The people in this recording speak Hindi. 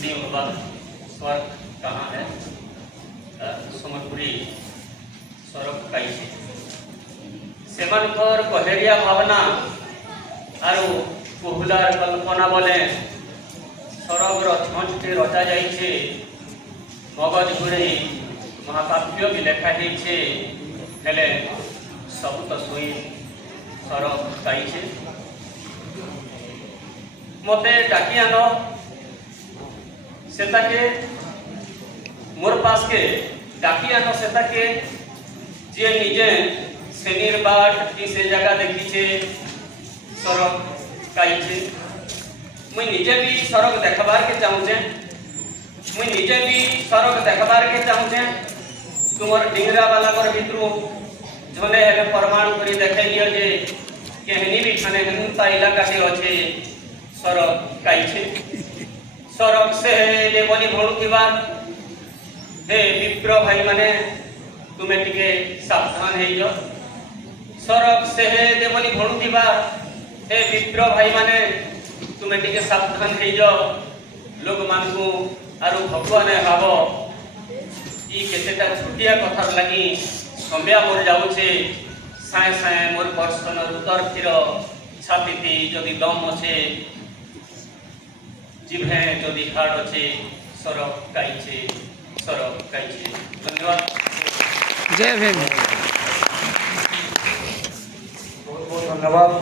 नियमबा स्वर्ग कहाँ है सम्बलपुरी स्वर्ग कई सेमानकर कहेरिया भावना आरु बहुलार कल्पना बोले स्वर्गर छंचटे रचा जाइए मगज घुरे महाकाव्य भी लेखाई हेले सब तो शुई स्वर्ग कई मते डाकी आन सेताके मोर पास के डाकी आन सेताके जे निजे सेनीर बाट कि से जगह देखीचे स्वर्ग कई मुई निजे भी स्वर्ग देखबार के चाहूचे मुई निजे भी स्वर्ग देखबार के चाहूचे तुमर डिंगरा वाला कर भितरु झने हेले प्रमाण करी देखाई दियो जे केहनी भी खाने हनुता इलाका के अच्छे स्वर्ग कई स्वर्ग से देवनी भणुवा हे विप्र भाई माने तुम्हें टिके सावधान है जो स्वर्ग से देवनी भणुवा हे विप्र भाई माने तुम्हें टिके सावधान है जो लोग मान को आरु भगवान भाव ई केतेटा छुटिया कथार लगी समय मोर जाऊे साए साए मोर पर्सन उत्तर फिर छाती जदि दम अच्छे जिभे जदि हाड़ अच्छे स्वर्ग कई धन्यवाद। जय भीम। बहुत बहुत धन्यवाद।